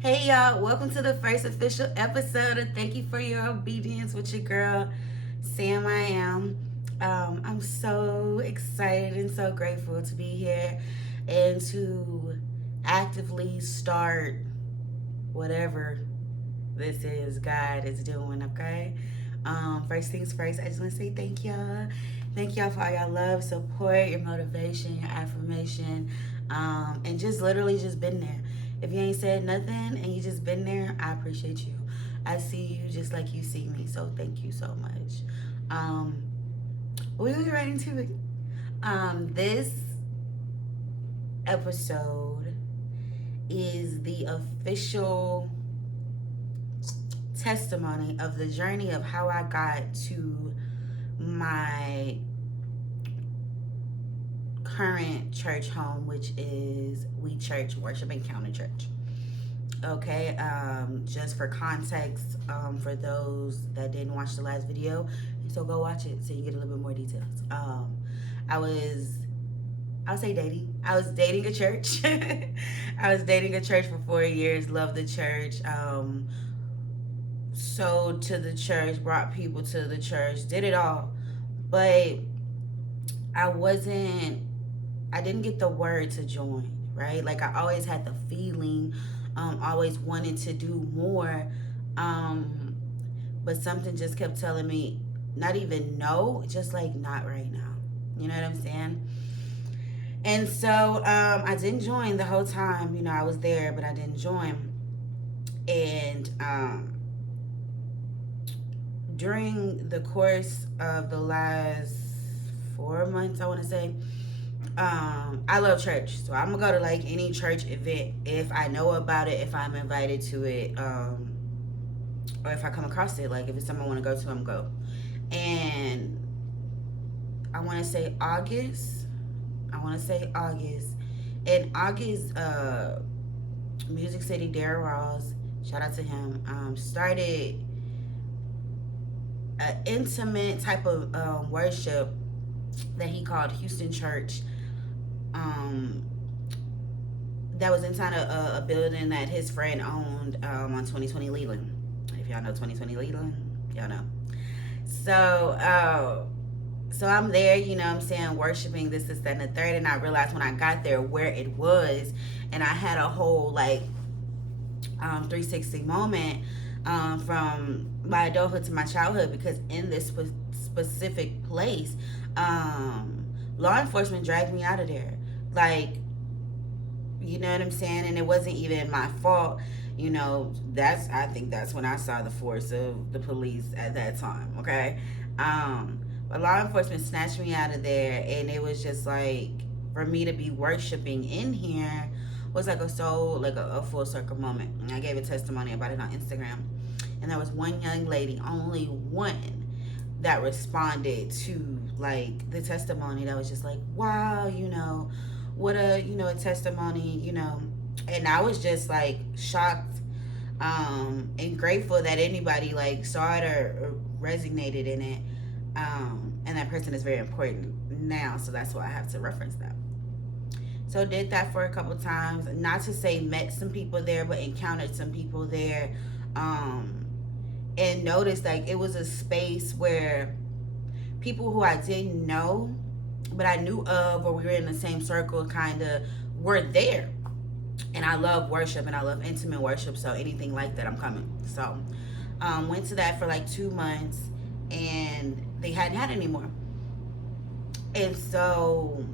Hey y'all, welcome to the first official episode of Thank You for Your Obedience with your girl, Sam I Am. I'm so excited and so grateful to be here and to actively start whatever this is God is doing, okay? First things first, I just want to say thank y'all. Thank y'all for all y'all love, support, your motivation, your affirmation, and just literally just been there. If you ain't said nothing and you just been there, I appreciate you. I see you just like you see me, so thank you so much. Um, we're gonna get right into it. This episode is the official testimony of the journey of how I got to my current church home, which is We Church Worship Encounter Church. Okay, just for context, for those that didn't watch the last video, so go watch it so you get a little bit more details. I was, I'll say dating. I was dating a church. I was dating a church for 4 years. Loved the church. Sold to the church. Brought people to the church. Did it all, but I wasn't I didn't get the word to join, right? Like I always had the feeling, always wanted to do more, um, but something just kept telling me, not even no, just like not right now. You know what I'm saying? And so I didn't join the whole time. You know, I was there, but I didn't join. And during the course of the last 4 months, I want to say, I love church, so I'm gonna go to like any church event if I know about it, if I'm invited to it, or if I come across it. Like if it's something I want to go to, I'm go. And I want to say August. I want to say August. In August, Music City Darren Ross, shout out to him, started an intimate type of worship that he called Houston Church. Um, that was inside a building that his friend owned on 2020 Leland. If y'all know 2020 Leland, y'all know. So, so I'm there, you know what I'm saying, worshiping this, that, and the third. And I realized when I got there where it was. And I had a whole like 360 moment from my adulthood to my childhood because in this specific place, law enforcement dragged me out of there. Like, you know what I'm saying? And it wasn't even my fault. You know, I think that's when I saw the force of the police at that time, okay? But law enforcement snatched me out of there, and it was just like, for me to be worshiping in here was like a full circle moment. And I gave a testimony about it on Instagram. And there was one young lady, only one, that responded to like the testimony that was just like, wow, you know, what a, you know, a testimony, you know. And I was just like shocked, and grateful that anybody like saw it or resonated in it. And that person is very important now, so that's why I have to reference that. So did that for a couple times. Not to say met some people there, but encountered some people there. And noticed like it was a space where people who I didn't know, but I knew of, or we were in the same circle, kind of were there. And I love worship and I love intimate worship, so anything like that, I'm coming. So, went to that for like 2 months, and they hadn't had any more. And so,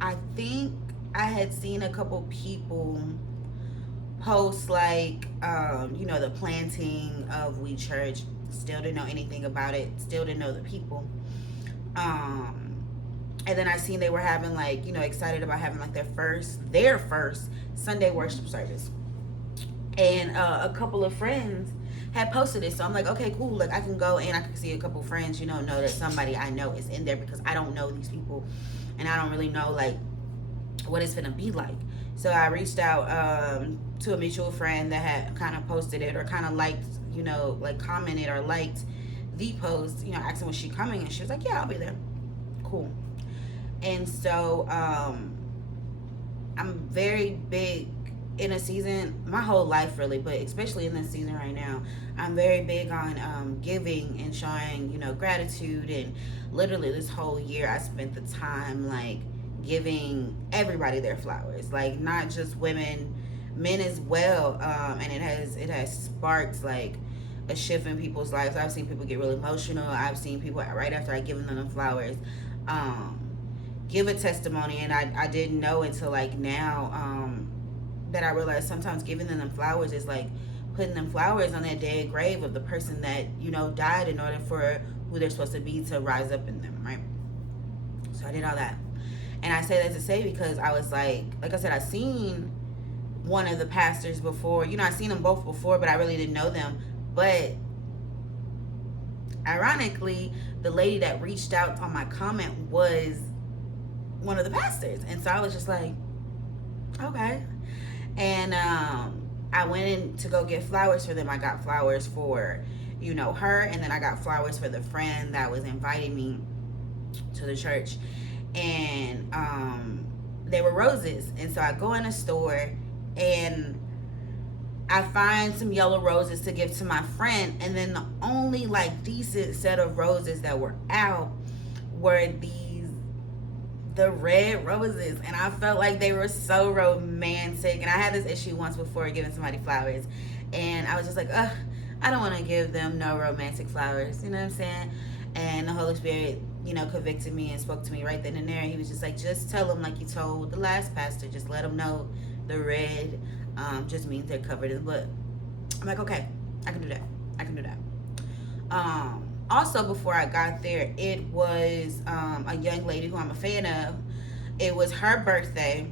I think I had seen a couple people post like, you know, the planting of We Church. Still didn't know anything about it. Still didn't know the people. Um, and then I seen they were having like, you know, excited about having like their first Sunday worship service. And a couple of friends had posted it, so I'm like, okay, cool. Like I can go and I can see a couple friends, you know that somebody I know is in there because I don't know these people, and I don't really know like what it's gonna be like. So I reached out to a mutual friend that had kind of posted it or kind of liked, you know, like commented or liked the post, you know, asking was she coming, and she was like, yeah, I'll be there. Cool. And so I'm very big in a season, my whole life really, but especially in this season right now, I'm very big on giving and showing, gratitude. And literally this whole year, I spent the time like giving everybody their flowers, like not just women, men as well. And it has sparked like a shift in people's lives. I've seen people get really emotional. I've seen people right after I given them the flowers. Um, Give a testimony, and I didn't know until like now, that I realized sometimes giving them flowers is like putting them flowers on that dead grave of the person that died in order for who they're supposed to be to rise up in them, right? So I did all that, and I say that to say because I was like I said, I seen one of the pastors before. I seen them both before, but I really didn't know them. But ironically, the lady that reached out on my comment was one of the pastors, and so I was just like, okay. And I went in to go get flowers for them. I got flowers for her, and then I got flowers for the friend that was inviting me to the church. And they were roses, and so I go in a store and I find some yellow roses to give to my friend, and then the only like decent set of roses that were out were the red roses, and I felt like they were so romantic. And I had this issue once before giving somebody flowers, and I was just like, ugh, I don't want to give them no romantic flowers, you know what I'm saying? And the Holy Spirit, convicted me and spoke to me right then and there. He was just like, just tell them like you told the last pastor, just let them know the red just means they're covered in the blood. I'm like, okay, I can do that. I can do that. Also, before I got there, it was a young lady who I'm a fan of. It was her birthday,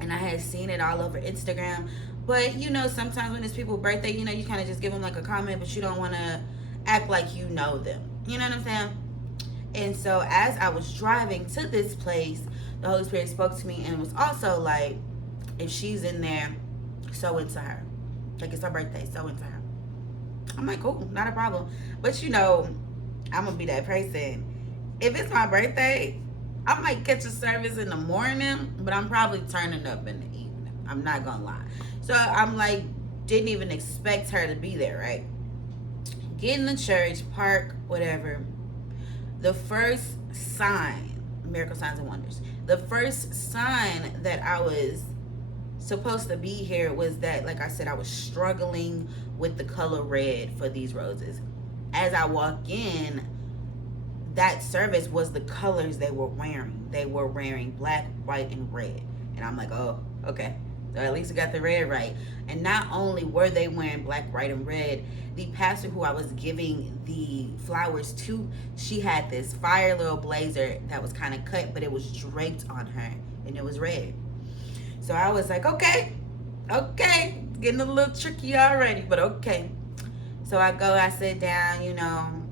and I had seen it all over Instagram. But sometimes when it's people's birthday, you kind of just give them like a comment, but you don't want to act like you know them. You know what I'm saying? And so as I was driving to this place, the Holy Spirit spoke to me and was also like, if she's in there, sow into her. Like, it's her birthday, sow into her. I'm like, cool, not a problem. But I'm gonna be that person. If it's my birthday, I might catch a service in the morning, but I'm probably turning up in the evening. I'm not gonna lie. So I'm like, didn't even expect her to be there, right? Get in the church, park, whatever. The first sign, miracle signs and wonders. The first sign that I was supposed to be here was that, like I said, I was struggling with the color red for these roses. As I walk in, that service was the colors they were wearing. They were wearing black, white, and red. And I'm like, oh, okay. So at least I got the red right. And not only were they wearing black, white, and red, the pastor who I was giving the flowers to, she had this fire little blazer that was kind of cut, but it was draped on her, and it was red. So I was like, okay, getting a little tricky already, but okay. So I sit down,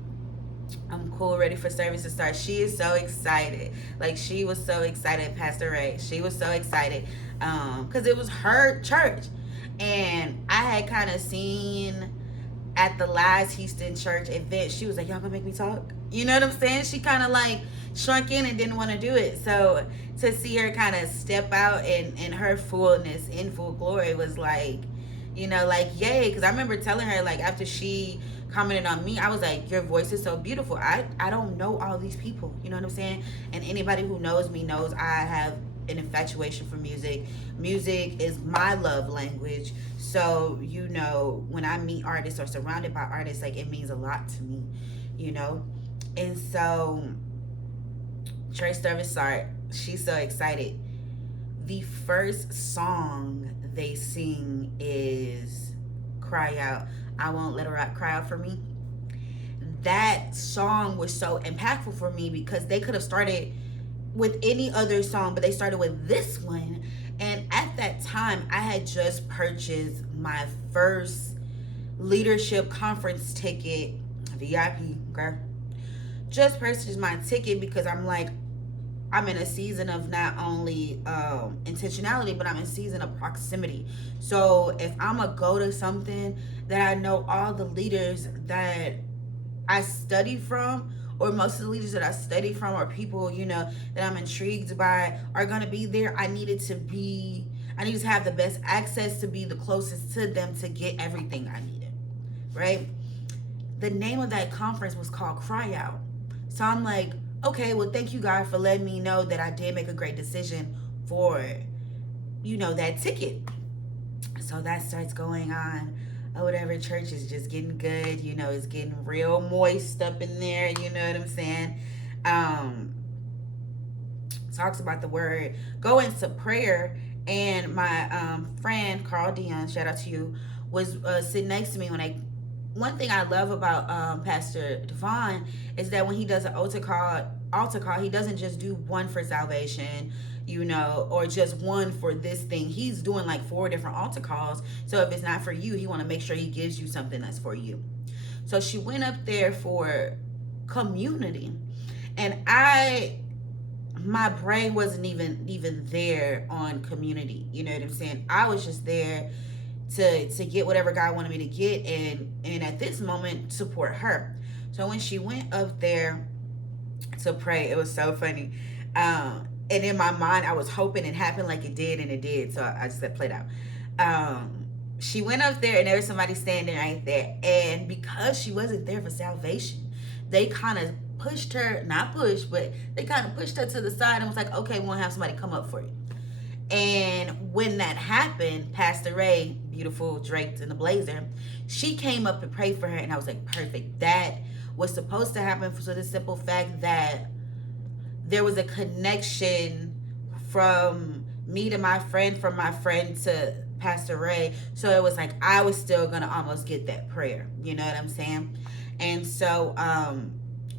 I'm cool, ready for service to start. She is so excited. Like, she was so excited, Pastor Ray. She was so excited because it was her church. And I had kind of seen at the last Houston church event, she was like, y'all gonna make me talk? You know what I'm saying? She kind of like shrunk in and didn't want to do it. So to see her kind of step out in her fullness, in full glory, was like, like, yay. Because I remember telling her, like, after she commented on me, I was like, your voice is so beautiful. I don't know all these people, you know what I'm saying? And anybody who knows me knows I have an infatuation for music. Music is my love language. So when I meet artists or surrounded by artists, like, it means a lot to me. And so church service start. She's so excited. The first song they sing is Cry Out. I Won't Let a Rock Cry Out for Me. That song was so impactful for me because they could have started with any other song, but they started with this one. And at that time, I had just purchased my first leadership conference ticket, VIP, girl. Just purchased my ticket because I'm like, I'm in a season of not only intentionality, but I'm in a season of proximity. So if I'm going to go to something that I know all the leaders that I study from, or most of the leaders that I study from, or people, that I'm intrigued by, are going to be there, I needed to be I needed to have the best access to be the closest to them to get everything I needed, right? The name of that conference was called Cry Out. So I'm like, okay, well, thank you, God, for letting me know that I did make a great decision for, that ticket. So that starts going on. Or whatever, church is just getting good, it's getting real moist up in there, you know what I'm saying? Um, Talks about the word, go into prayer. And my friend Carl Dion, shout out to you, was sitting next to me when I. One thing I love about Pastor Devon is that when he does an altar call, he doesn't just do one for salvation, or just one for this thing. He's doing like 4 different altar calls. So if it's not for you, he want to make sure he gives you something that's for you. So she went up there for community, and my brain wasn't even there on community. You know what I'm saying? I was just there to get whatever God wanted me to get, and at this moment support her. So when she went up there to pray, it was so funny. And in my mind, I was hoping it happened like it did, and it did. So I just let play it out. She went up there, and there was somebody standing right there, and because she wasn't there for salvation, they kind of pushed her, not pushed, but they kind of pushed her to the side and was like, okay, we'll have somebody come up for you. And when that happened, Pastor Ray, beautiful, draped in a blazer, she came up to pray for her, and I was like, perfect. That was supposed to happen for the simple fact that there was a connection from me to my friend, from my friend to Pastor Ray. So it was like I was still gonna almost get that prayer. You know what I'm saying? And so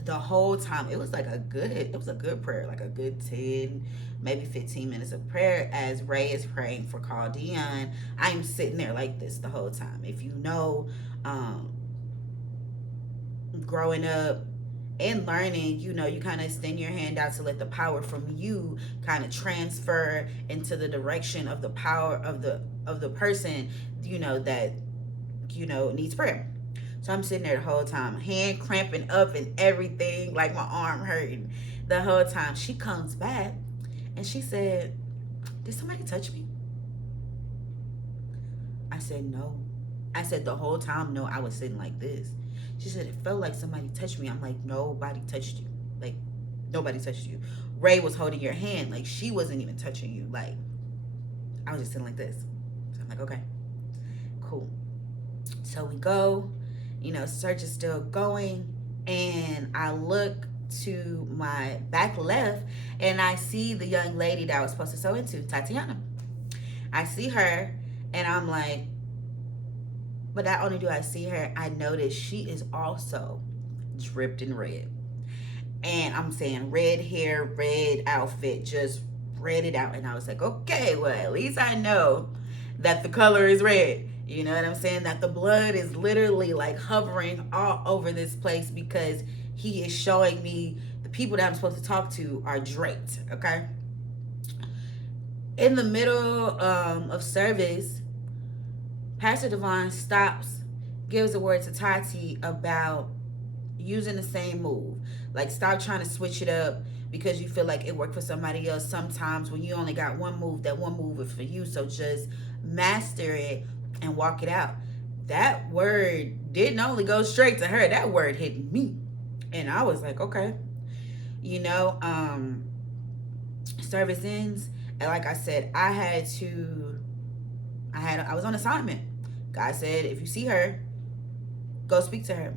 the whole time it was a good prayer, like a good 10 maybe 15 minutes of prayer as Ray is praying for Carl Dion. I'm sitting there like this the whole time. If you know, growing up and learning, you kind of extend your hand out to let the power from you kind of transfer into the direction of the power of the person, that needs prayer. So I'm sitting there the whole time, hand cramping up and everything, like my arm hurting the whole time. She comes back and she said, did somebody touch me? I said, no. I said, the whole time, no, I was sitting like this. She said, it felt like somebody touched me. I'm like, nobody touched you. Like, nobody touched you. Ray was holding your hand. Like, she wasn't even touching you. Like, I was just sitting like this. So I'm like, okay, cool. So we go, search is still going. And I look to my back left and I see the young lady that I was supposed to sew into, Tatiana. I see her and I'm like, but not only do I see her, I notice she is also dripped in red. And I'm saying red hair, red outfit, just red it out. And I was like, okay, well, at least I know that the color is red. You know what I'm saying? That the blood is literally like hovering all over this place because he is showing me the people that I'm supposed to talk to are draped, okay? In the middle of service, Pastor Devon stops, gives a word to Tati about using the same move. Like, stop trying to switch it up because you feel like it worked for somebody else. Sometimes when you only got one move, that one move is for you. So just master it and walk it out. That word didn't only go straight to her. That word hit me. And I was like, okay. Service ends. And like I said, I was on assignment. God said, if you see her, go speak to her.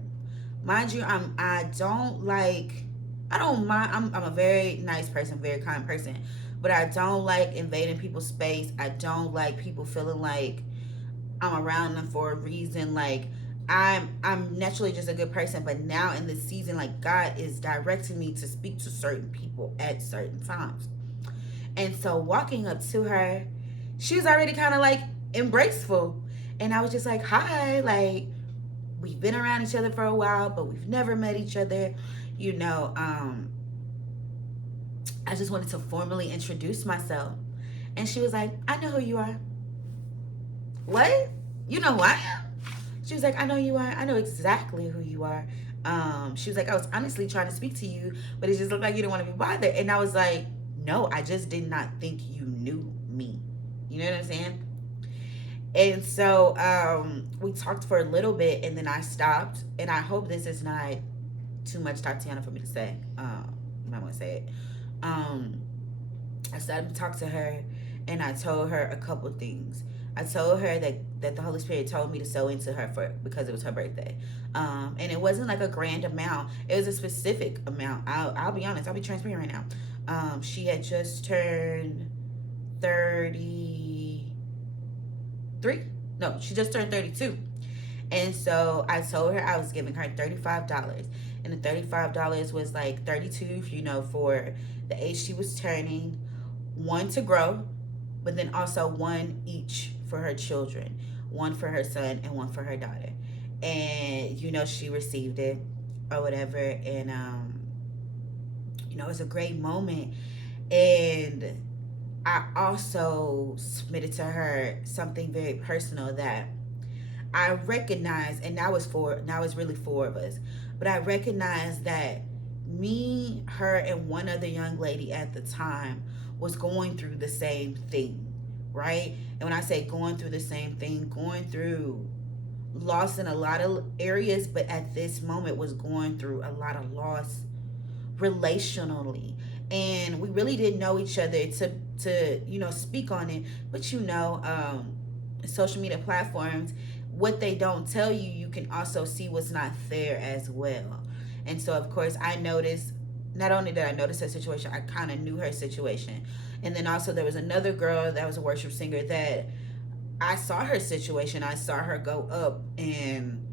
Mind you, I don't mind. I'm a very nice person, very kind person, but I don't like invading people's space. I don't like people feeling like I'm around them for a reason. Like, I'm naturally just a good person, but now in this season, like, God is directing me to speak to certain people at certain times. And so walking up to her, she was already kind of like embraceful. And I was just like, hi, like, we've been around each other for a while, but we've never met each other. I just wanted to formally introduce myself. And she was like, I know who you are. What? You know who I am? She was like, I know you are. I know exactly who you are. She was like, I was honestly trying to speak to you, but it just looked like you didn't want to be bothered. And I was like, no, I just did not think you knew me. You know what I'm saying? And so we talked for a little bit, and then I stopped. And I hope this is not too much Tatiana for me to say. I'm not gonna say it. Um, I started to talk to her, and I told her a couple things. I told her that the Holy Spirit told me to sow into her for because it was her birthday, and it wasn't like a grand amount. It was a specific amount. I'll be honest. I'll be transparent right now. She had just turned 33. No, she just turned 32. And so I told her I was giving her $35. And the $35 was like 32, for the age she was turning, one to grow, but then also one each for her children, one for her son and one for her daughter. And she received it or whatever. And it was a great moment. And I also submitted to her something very personal that I recognize, and now it's really four of us, but I recognize that me, her, and one other young lady at the time was going through the same thing, right? And when I say going through the same thing, going through loss in a lot of areas, but at this moment was going through a lot of loss relationally. And we really didn't know each other to speak on it, but social media platforms, what they don't tell you, you can also see what's not there as well. And so, of course, I noticed, not only did I notice her situation, I kind of knew her situation. And then also, there was another girl that was a worship singer that I saw her situation. I saw her go up, and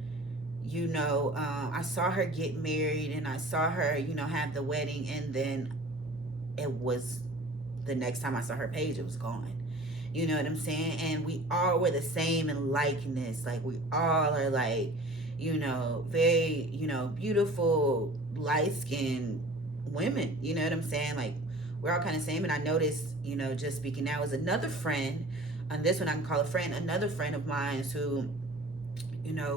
I saw her get married, and I saw her, have the wedding, and then it was the next time I saw her page, it was gone. You know what I'm saying? And we all were the same in likeness. Like, we all are like, very, beautiful, light skinned women. You know what I'm saying? Like, we're all kind of same. And I noticed, just speaking now, is another friend, and this one I can call a friend, another friend of mine who,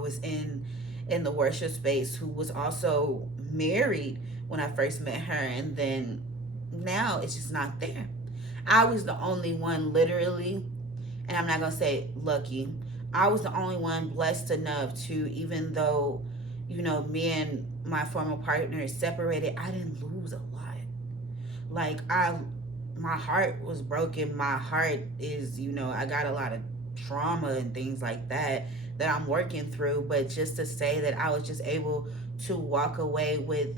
was in the worship space, who was also married when I first met her, and then now it's just not there. I was the only one, literally, and I'm not gonna say lucky. I was the only one blessed enough to, even though, me and my former partner separated, I didn't lose a lot. Like, my heart was broken. My heart is, I got a lot of trauma and things like that I'm working through. But just to say that I was just able to walk away with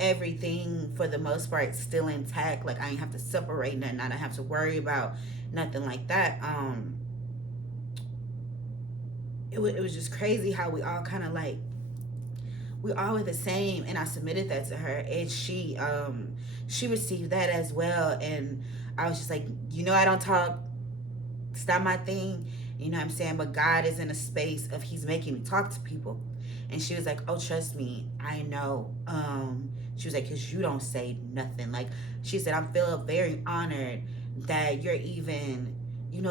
everything for the most part still intact. Like, I didn't have to separate nothing. I didn't have to worry about nothing like that. It was just crazy how we all kind of like, we all were the same. And I submitted that to her, and she received that as well. And I was just like, I don't talk, it's not my thing, you know what I'm saying? But God is in a space of He's making me talk to people. And she was like, oh, trust me, I know. She was like, because you don't say nothing. Like, she said, I feel very honored that you're even,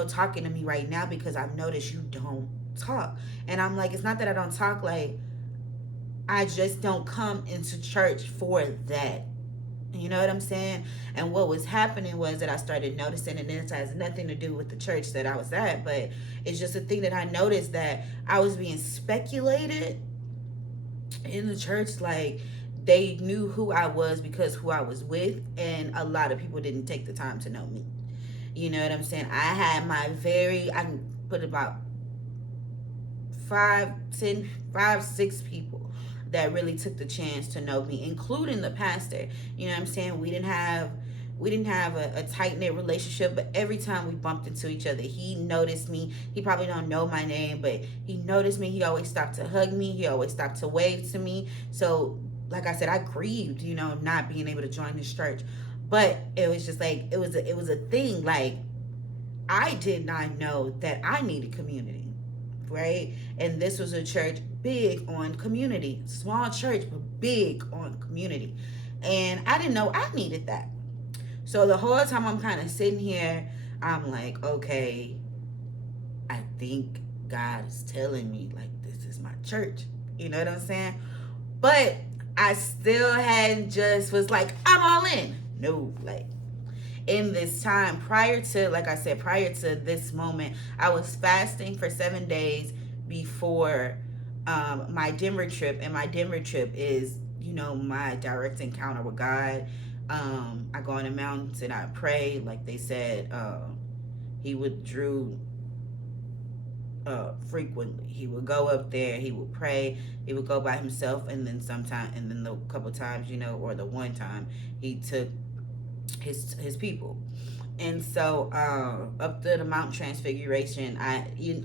talking to me right now, because I've noticed you don't talk. And I'm like, it's not that I don't talk, like, I just don't come into church for that. You know what I'm saying? And what was happening was that I started noticing, and this has nothing to do with the church that I was at, but it's just a thing that I noticed, that I was being speculated in the church. Like, they knew who I was because who I was with, and a lot of people didn't take the time to know me. You know what I'm saying? I had I can put about 6 people that really took the chance to know me, including the pastor. You know what I'm saying? We didn't have a tight knit relationship, but every time we bumped into each other, he noticed me. He probably don't know my name, but he noticed me. He always stopped to hug me. He always stopped to wave to me. So, like I said, I grieved, not being able to join this church. But it was just like, it was a thing. Like, I did not know that I needed community, right? And this was a church big on community, small church, but big on community. And I didn't know I needed that. So the whole time I'm kind of sitting here, I'm like, okay, I think God is telling me, like, this is my church. You know what I'm saying? But I still hadn't just was like, I'm all in. No, like, in this time, prior to, like I said, prior to this moment, I was fasting for 7 days before my Denver trip. And my Denver trip is, my direct encounter with God. I go on the mountains and I pray, like they said. He withdrew frequently. He would go up there, he would pray, he would go by himself, and then sometime, and then the couple times, or the one time, he took his people. And so up to the Mount Transfiguration,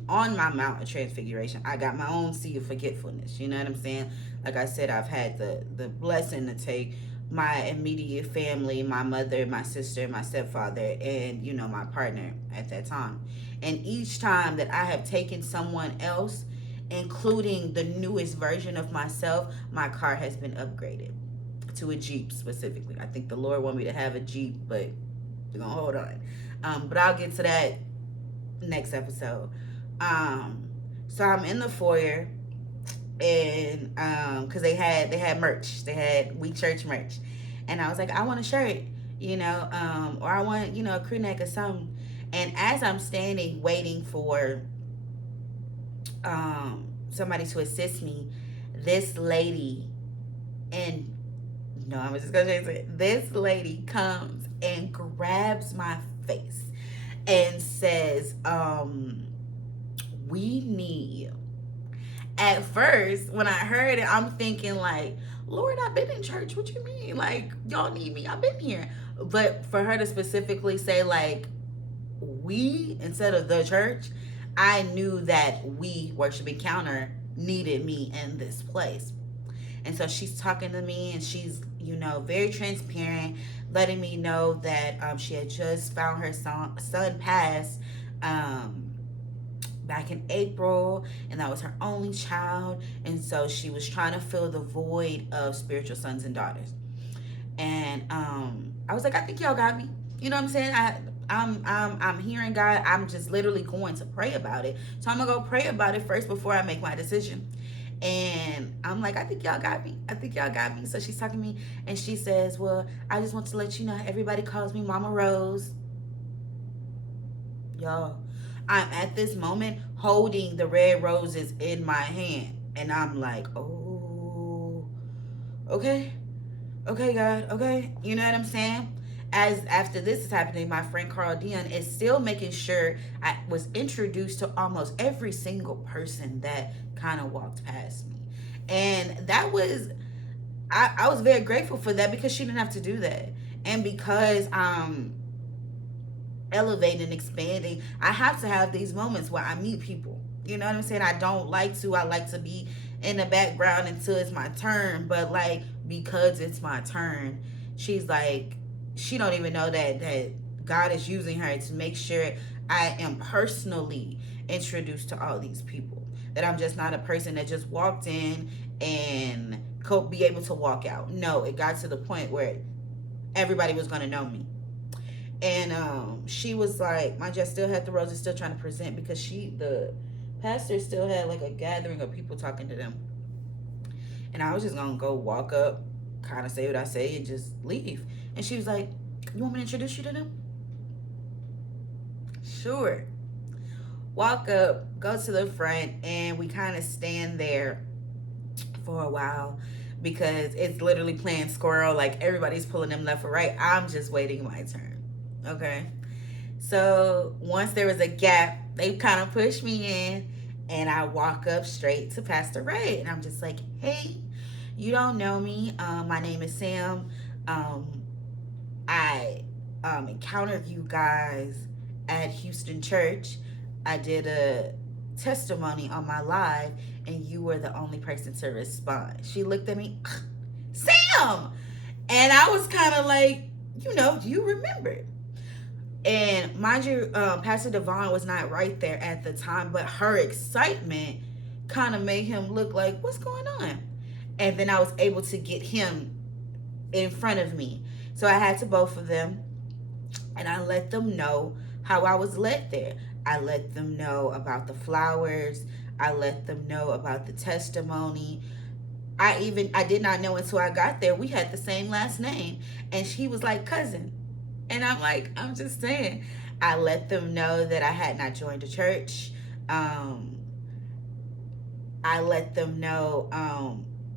on my Mount of Transfiguration, I got my own Sea of Forgetfulness. You know what I'm saying? Like I said, I've had the blessing to take my immediate family, my mother, my sister, my stepfather, and my partner at that time. And each time that I have taken someone else, including the newest version of myself, my car has been upgraded to a Jeep specifically. I think the Lord want me to have a Jeep, but we're gonna hold on. But I'll get to that next episode. So I'm in the foyer, and because they had merch, they had We Church merch, and I was like, I want a shirt, or I want a crew neck or something. And as I'm standing waiting for somebody to assist me, this lady, and no, I'm just gonna say it. This lady comes and grabs my face and says, we need. At first, when I heard it, I'm thinking like, Lord, I've been in church. What you mean? Like, y'all need me. I've been here. But for her to specifically say like, we, instead of the church, I knew that we, Worship Encounter, needed me in this place. And so she's talking to me, and she's, very transparent, letting me know that she had just found her son passed back in April, and that was her only child. And so she was trying to fill the void of spiritual sons and daughters. And I was like, I think y'all got me. You know what I'm saying? I'm hearing God. I'm just literally going to pray about it. So I'm gonna go pray about it first before I make my decision. And I'm like, I think y'all got me. I think y'all got me. So she's talking to me, and she says, well, I just want to let you know, everybody calls me Mama Rose. Y'all, I'm at this moment holding the red roses in my hand. And I'm like, oh, okay. Okay, God. Okay. You know what I'm saying? As after this is happening, my friend Carl Dion is still making sure I was introduced to almost every single person that kind of walked past me. And that was, I was very grateful for that, because she didn't have to do that. And because elevating and expanding, I have to have these moments where I meet people. You know what I'm saying? I like to be in the background until it's my turn. But like, because it's my turn, she's like, she don't even know that God is using her to make sure I am personally introduced to all these people. That I'm just not a person that just walked in and could be able to walk out. No, it got to the point where everybody was going to know me. And she was like, my Jess still had the roses, still trying to present, because the pastor still had like a gathering of people talking to them. And I was just going to go walk up, kind of say what I say, and just leave. And she was like, you want me to introduce you to them? Sure. Walk up, go to the front, and we kind of stand there for a while, because it's literally playing squirrel. Like, everybody's pulling them left or right. I'm just waiting my turn. Okay. So once there was a gap, they kind of pushed me in, and I walk up straight to Pastor Ray. And I'm just like, hey, you don't know me. My name is Sam. I encountered you guys at Houston Church. I did a testimony on my live, and you were the only person to respond. She looked at me, Sam! And I was kind of like, do you remember? And mind you, Pastor Devon was not right there at the time, but her excitement kind of made him look like, what's going on? And then I was able to get him in front of me. So I had to both of them, and I let them know how I was led there. I let them know about the flowers. I let them know about the testimony. I did not know until I got there, we had the same last name. And she was like, cousin. And I'm like, I'm just saying. I let them know that I had not joined a church. Um, I let them know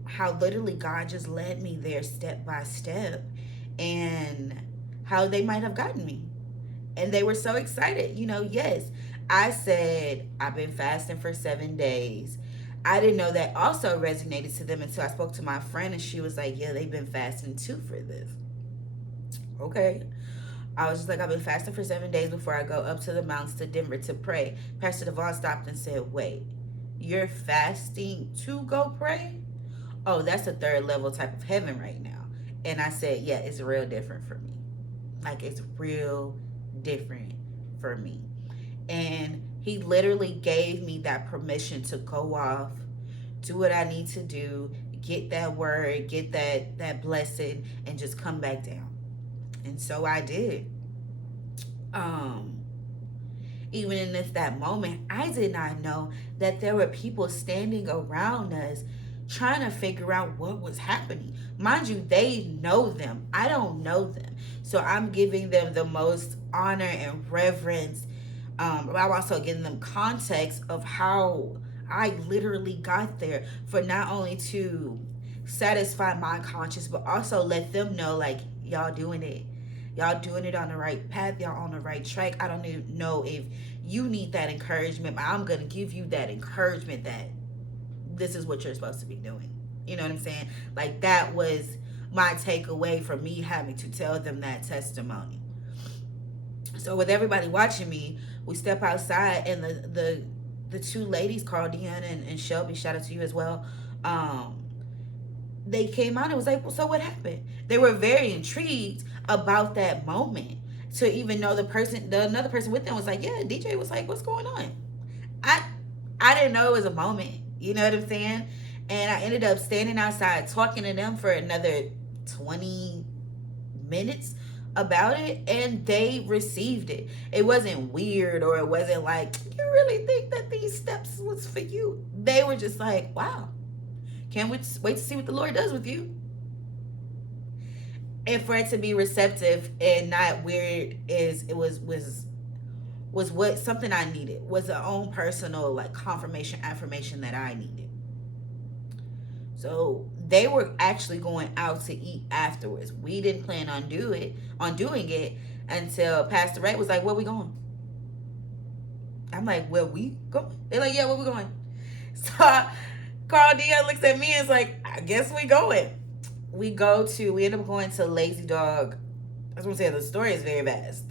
how literally God just led me there step by step and how they might have gotten me. And they were so excited. Yes, I said, I've been fasting for 7 days. I didn't know that also resonated to them until I spoke to my friend and she was like, yeah, they've been fasting too for this. Okay. I was just like, I've been fasting for 7 days before I go up to the mountains to Denver to pray. Pastor Devon stopped and said, wait, you're fasting to go pray? Oh, that's a third level type of heaven right now. And I said, yeah, it's real different for me. Like, it's real different for me. And he literally gave me that permission to go off, do what I need to do, get that word, get that blessing, and just come back down. And so I did. Um, Even in that moment, I did not know that there were people standing around us trying to figure out what was happening. Mind you, they know them. I don't know them. So I'm giving them the most honor and reverence. I'm also giving them context of how I literally got there for not only to satisfy my conscience, but also let them know, like, y'all doing it. Y'all doing it on the right path. Y'all on the right track. I don't even know if you need that encouragement, but I'm going to give you that encouragement that this is what you're supposed to be doing. You know what I'm saying? Like, that was my takeaway from me having to tell them that testimony. So with everybody watching me, we step outside and the two ladies, Carl Dion and Shelby, shout out to you as well. They came out and was like, well, so what happened? They were very intrigued about that moment, to even know the another person with them was like, yeah, DJ was like, what's going on? I I didn't know it was a moment. You know what I'm saying? And I ended up standing outside talking to them for another 20 minutes about it, and they received it. It wasn't weird, or it wasn't like, you really think that these steps was for you? They were just like, wow, can't wait to see what the Lord does with you. And for it to be receptive and not weird is it was what something I needed, was a own personal like confirmation affirmation that I needed. So they were actually going out to eat afterwards. We didn't plan on doing it until Pastor Ray was like, where we going? I'm like, where we going? They're like, yeah, where we going? So Carl Diaz looks at me and is like, I guess we going. We end up going to Lazy Dog. I was gonna say the story is very vast.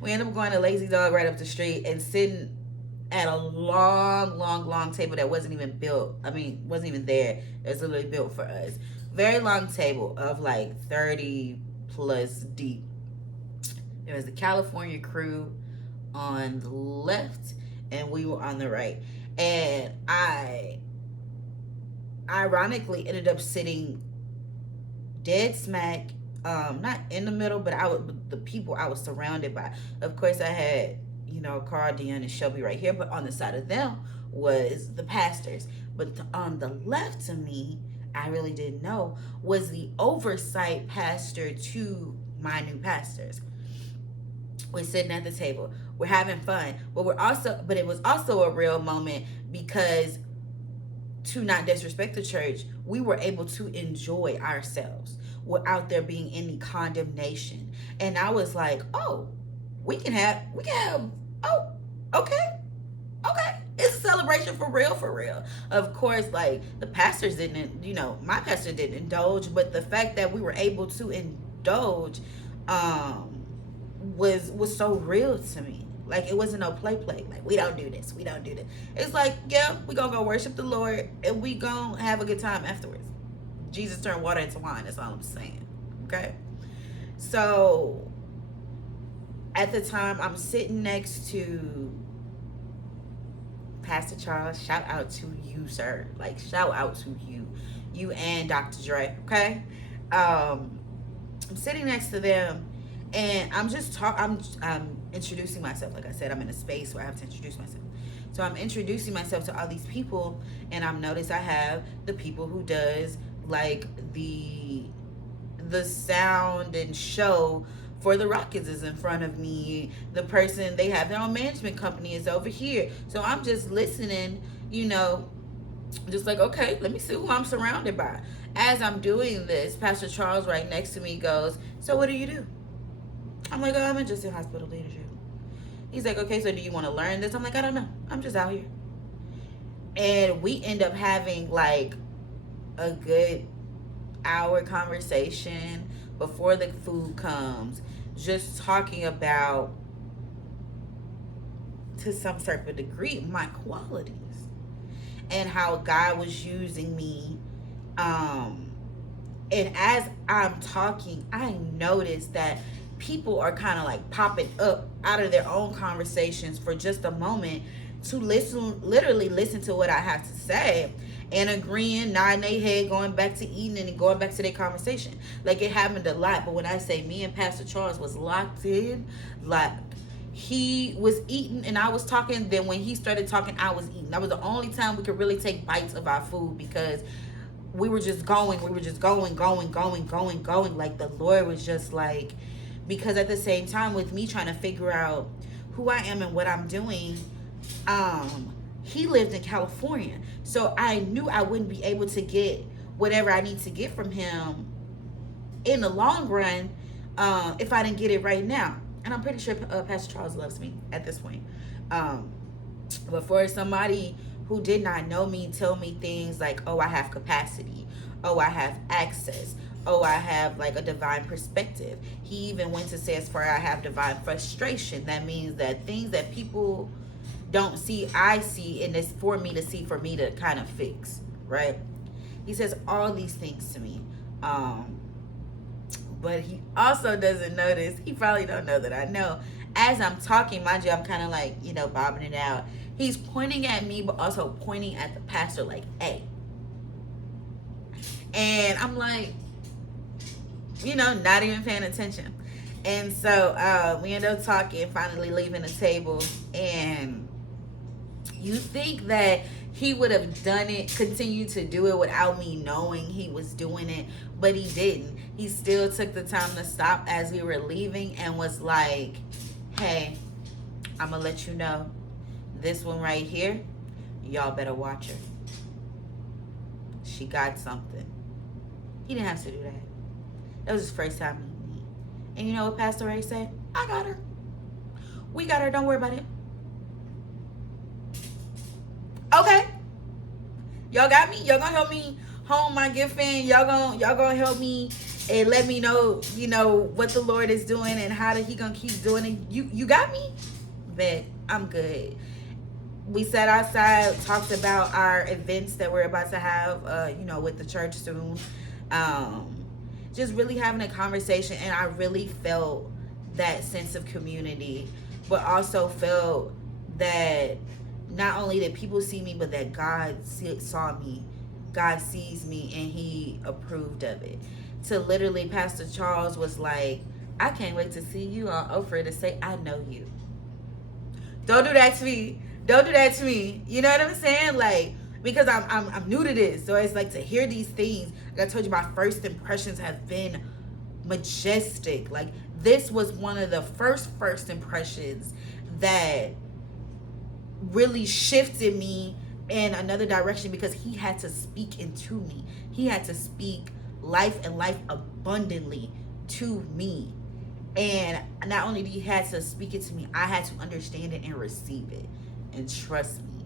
We end up going to Lazy Dog right up the street and sitting at a long, long, long table that wasn't even built. I mean, wasn't even there. It was literally built for us. Very long table of like 30 plus deep. There was the California crew on the left, and we were on the right. And I ironically ended up sitting dead smack, not in the middle, but the people I was surrounded by. Of course, I had Carl, Dion, and Shelby right here, but on the side of them was the pastors. But on the left to me, I really didn't know, was the oversight pastor to my new pastors. We're sitting at the table, we're having fun, but it was also a real moment because, to not disrespect the church, we were able to enjoy ourselves without there being any condemnation. And I was like, oh, we can have, oh, okay. It's a celebration for real, for real. Of course, like, the pastors didn't, my pastor didn't indulge, but the fact that we were able to indulge was so real to me. Like, it wasn't no play. Like, we don't do this. It's like, yeah, we gonna go worship the Lord and we gonna have a good time afterwards. Jesus turned water into wine. That's all I'm saying. Okay? So, at the time, I'm sitting next to Pastor Charles. Shout out to you, sir. Like, shout out to you. You and Dr. Dre. Okay? I'm sitting next to them, and I'm introducing myself. Like I said, I'm in a space where I have to introduce myself. So I'm introducing myself to all these people, and I've noticed I have the people who does like the sound and show for the Rockets is in front of me. The person, they have their own management company, is over here. So I'm just listening, you know, just like, okay, let me see who I'm surrounded by. As I'm doing this, Pastor Charles right next to me goes, so what do you do? I'm like, oh, I'm just in hospital leadership. He's like, okay, so do you want to learn this? I'm like, I don't know. I'm just out here. And we end up having like a good hour conversation before the food comes, just talking about, to some certain degree, my qualities and how God was using me. And as I'm talking, I noticed that people are kind of like popping up out of their own conversations for just a moment to listen, literally listen to what I have to say, and agreeing, nodding their head, going back to eating and going back to their conversation. Like, it happened a lot. But when I say me and Pastor Charles was locked in, like, he was eating and I was talking. Then when he started talking, I was eating. That was the only time we could really take bites of our food, because we were just going. We were just going. Like, the Lord was just like, because at the same time with me trying to figure out who I am and what I'm doing, he lived in California. So I knew I wouldn't be able to get whatever I need to get from him in the long run, if I didn't get it right now. And I'm pretty sure Pastor Charles loves me at this point. But for somebody who did not know me tell me things like, oh, I have capacity, oh, I have access, oh, I have like a divine perspective. He even went to say as far as I have divine frustration. That means that things that people don't see, I see, and it's for me to see, for me to kind of fix, right? He says all these things to me. But he also doesn't notice, he probably don't know that I know. As I'm talking, mind you, I'm kind of like, you know, bobbing it out. He's pointing at me, but also pointing at the pastor like, hey. And I'm like, you know, not even paying attention. And so we end up talking, finally leaving the table. And you think that he would have done it, continued to do it without me knowing he was doing it, but he didn't. He still took the time to stop as we were leaving and was like, hey, I'm going to let you know, this one right here, y'all better watch her. She got something. He didn't have to do that. That was his first time meeting me. And you know what Pastor Ray said? I got her. We got her. Don't worry about it. Okay. Y'all got me? Y'all gonna help me hone my gift in? Y'all gonna help me and let me know, you know, what the Lord is doing and how he gonna keep doing it. You got me? Bet I'm good. We sat outside, talked about our events that we're about to have, you know, with the church soon. Just really having a conversation, and I really felt that sense of community, but also felt that not only did people see me, but that God saw me. God sees me, and he approved of it. To literally, Pastor Charles was like, I can't wait to see you on Oprah to say, I know you. Don't do that to me. Don't do that to me. You know what I'm saying? Like, because I'm new to this. So it's like to hear these things. Like I told you, my first impressions have been majestic. Like, this was one of the first impressions that really shifted me in another direction, because he had to speak into me. He had to speak life and life abundantly to me. And not only did he have to speak it to me, I had to understand it and receive it. And trust me,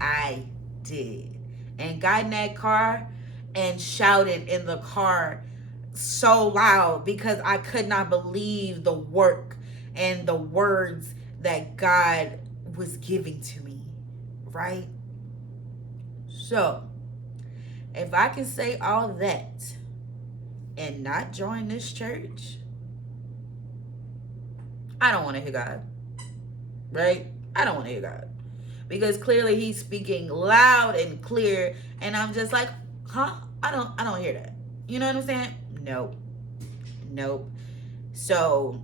I did. And got in that car and shouted in the car so loud, because I could not believe the work and the words that God was giving to me, right? So, if I can say all that and not join this church, I don't want to hear God, right? I don't want to hear God, because clearly he's speaking loud and clear, and I'm just like, huh? I don't hear that. You know what I'm saying? Nope. So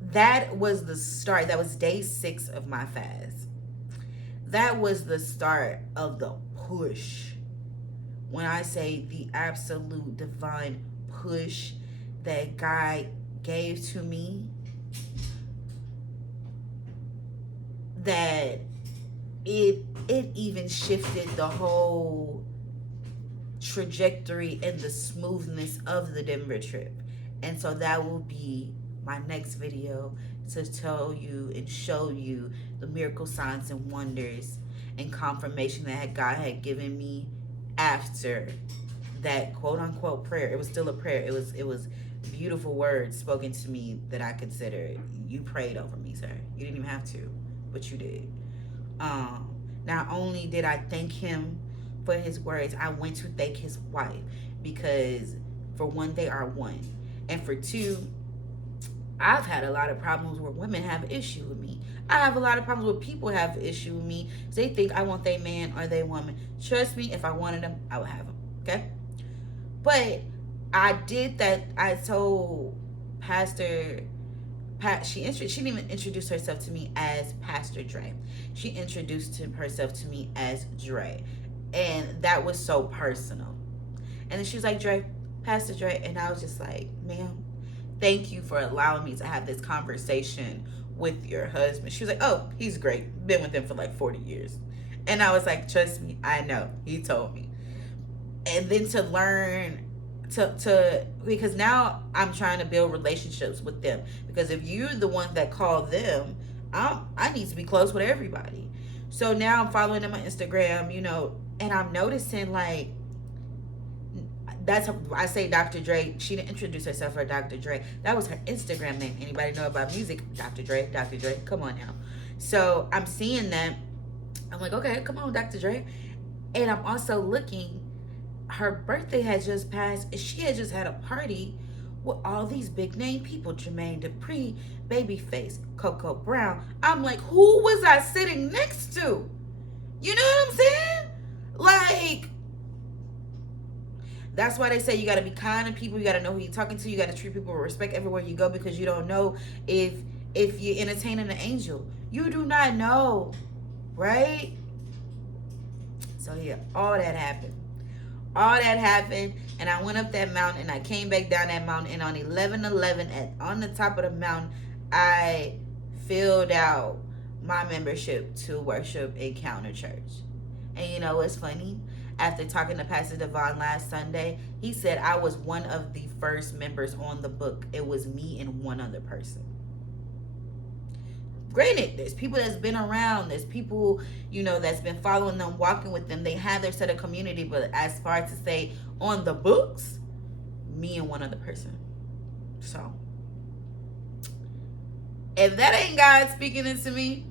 that was the start. That was day 6 of my fast. That was the start of the push. When I say the absolute divine push that God gave to me that it even shifted the whole trajectory and the smoothness of the Denver trip. And so that will be my next video, to tell you and show you the miracle signs and wonders and confirmation that God had given me after that quote unquote prayer. It was still a prayer. It was beautiful words spoken to me that I consider. You prayed over me, sir. You didn't even have to, but you did. Not only did I thank him for his words, I went to thank his wife, because for one, they are one, and for two, I've had a lot of problems where women have issue with me. I have a lot of problems where people have issue with me. So they think I want they man or they woman. Trust me, if I wanted them, I would have them. Okay? But I did that. I told Pastor Pat, she didn't even introduce herself to me as Pastor Dre. She introduced herself to me as Dre. And that was so personal. And then she was like, Dre, Pastor Dre. And I was just like, ma'am, thank you for allowing me to have this conversation with your husband. She was like, oh, he's great. Been with him for like 40 years. And I was like, trust me, I know. He told me. And then to learn to because now I'm trying to build relationships with them, because if you're the one that call them, I need to be close with everybody. So now I'm following them on Instagram, and I'm noticing, like, that's I say Dr. Dre. She didn't introduce herself as Dr. Dre. That was her Instagram name. Anybody know about music? Dr. Dre, Dr. Dre. Come on now. So I'm seeing that. I'm like, okay, come on, Dr. Dre. And I'm also looking, her birthday had just passed, and she had just had a party with all these big name people: Jermaine Dupri, Babyface, Coco Brown. I'm like, who was I sitting next to? You know what I'm saying? Like, that's why they say you got to be kind to people. You got to know who you're talking to. You got to treat people with respect everywhere you go, because you don't know if you're entertaining an angel. You do not know, right? So yeah, all that happened. And I went up that mountain, and I came back down that mountain, and on 11/11, on the top of the mountain, I filled out my membership to Worship Encounter Church. And you know what's funny? After talking to Pastor Devon last Sunday, he said I was one of the first members on the book. It was me and one other person. Granted, there's people that's been around. There's people, that's been following them, walking with them. They have their set of community. But as far as to say on the books, me and one other person. So, if that ain't God speaking into me,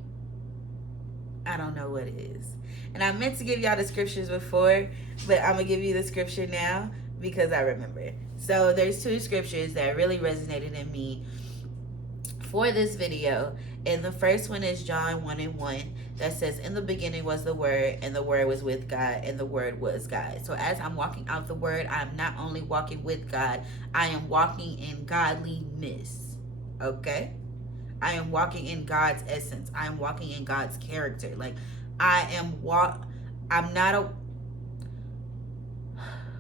I don't know what is. And I meant to give y'all the scriptures before, but I'm going to give you the scripture now because I remember. So there's two scriptures that really resonated in me for this video. And the first one is John 1:1, that says, in the beginning was the Word, and the Word was with God, and the Word was God. So as I'm walking out the Word, I'm not only walking with God, I am walking in godliness. Okay? I am walking in God's essence. I am walking in God's character. Like, I'm not a,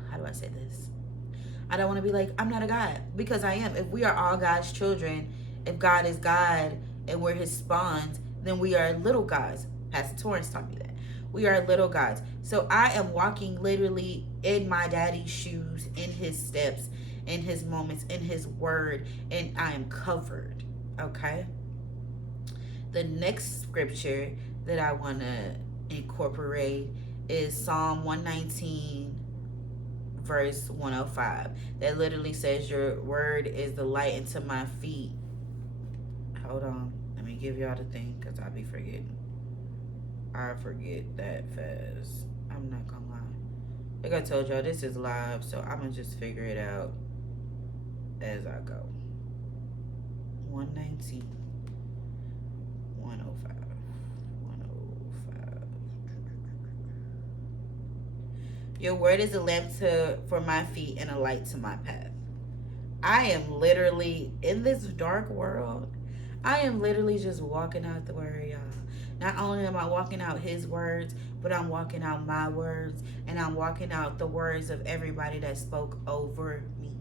how do I say this? I don't want to be like, I'm not a God, because I am. If we are all God's children, if God is God and we're his spawns, then we are little gods. Pastor Torrance taught me that. We are little gods. So I am walking literally in my daddy's shoes, in his steps, in his moments, in his word, and I am covered. Okay? The next scripture that I want to incorporate is Psalm 119, verse 105. That literally says, your word is the light unto my feet. Hold on. Let me give y'all the thing, because I be forgetting. I forget that fast. I'm not gonna lie. Like I told y'all, this is live, so I'm gonna just figure it out as I go. 119. 105. 105. Your word is a lamp for my feet and a light to my path. I am literally, in this dark world, I am literally just walking out the word, y'all. Not only am I walking out his words, but I'm walking out my words, and I'm walking out the words of everybody that spoke over me.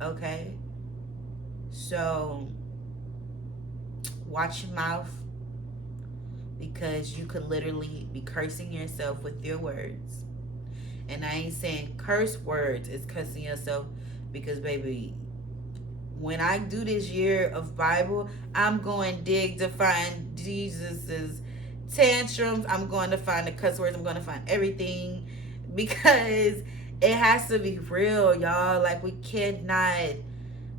Okay? So watch your mouth, because you could literally be cursing yourself with your words. And I ain't saying curse words is cussing yourself, because baby, when I do this year of Bible, I'm going dig to find Jesus's tantrums. I'm going to find the cuss words. I'm going to find everything, because it has to be real, y'all. Like, we cannot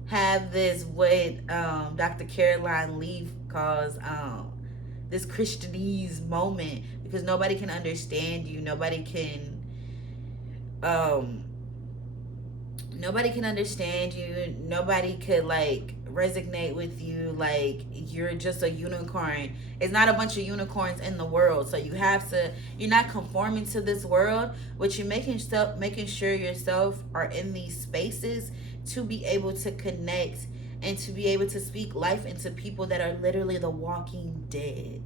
have this, what Dr. Caroline Leaf calls this Christianese moment, because nobody can understand you. Um nobody can understand you. Nobody could like resonate with you. Like, you're just a unicorn. It's not a bunch of unicorns in the world. So you're not conforming to this world, but you're making sure yourself are in these spaces to be able to connect and to be able to speak life into people that are literally the walking dead.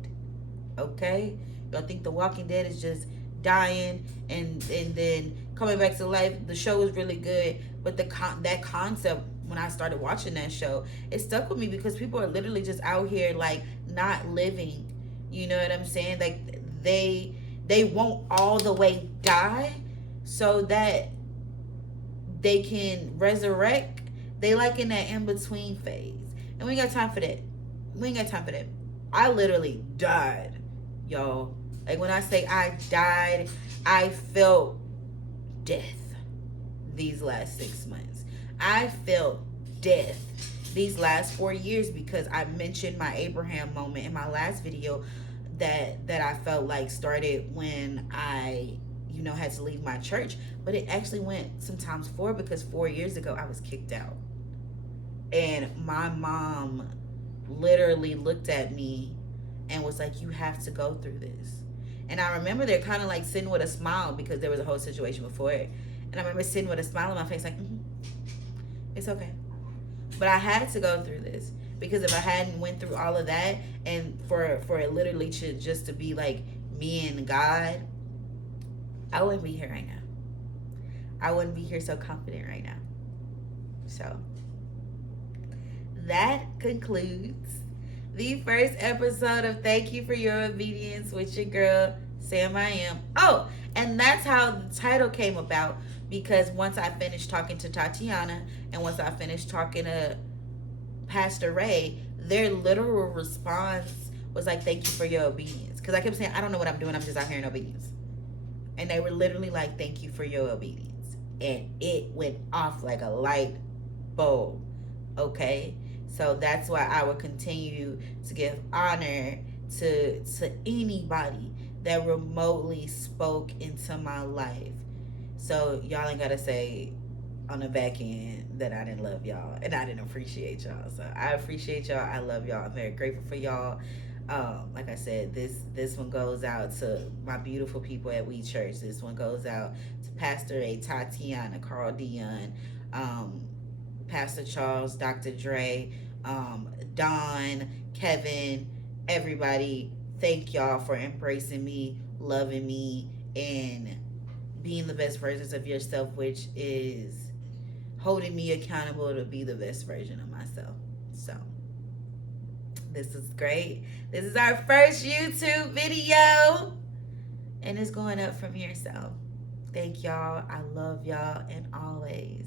Okay? Y'all think the walking dead is just dying and then coming back to life. The show was really good, but that concept, when I started watching that show, it stuck with me, because people are literally just out here like not living. You know what I'm saying? Like, they won't all the way die so that they can resurrect. They like in that in between phase, and we ain't got time for that. We ain't got time for that. I literally died, y'all. Like, when I say I died, I felt death these last 6 months. I felt death these last 4 years, because I mentioned my Abraham moment in my last video, that I felt like started when I had to leave my church. But it actually went sometimes 4, because 4 years ago I was kicked out, and my mom literally looked at me and was like, you have to go through this. And I remember they're kind of like sitting with a smile, because there was a whole situation before it. And I remember sitting with a smile on my face like, it's okay. But I had to go through this, because if I hadn't went through all of that, and for it literally to just to be like me and God, I wouldn't be here right now. I wouldn't be here so confident right now. So that concludes the first episode of Thank You for Your Obedience with your girl, Sam I Am. Oh, and that's how the title came about, because once I finished talking to Tatiana, and once I finished talking to Pastor Ray, their literal response was like, thank you for your obedience. Because I kept saying, I don't know what I'm doing, I'm just out here in obedience. And they were literally like, thank you for your obedience. And it went off like a light bulb. Okay? So that's why I would continue to give honor to anybody that remotely spoke into my life. So y'all ain't gotta say on the back end that I didn't love y'all and I didn't appreciate y'all. So I appreciate y'all. I love y'all. I'm very grateful for y'all. Like I said, this one goes out to my beautiful people at We Church. This one goes out to Pastor A, Tatiana, Carl Dion, Pastor Charles, Dr. Dre, Don, Kevin, everybody. Thank y'all for embracing me, loving me, and being the best versions of yourself, which is holding me accountable to be the best version of myself. So this is great. This is our first YouTube video, and it's going up from here. So thank y'all. I love y'all, and always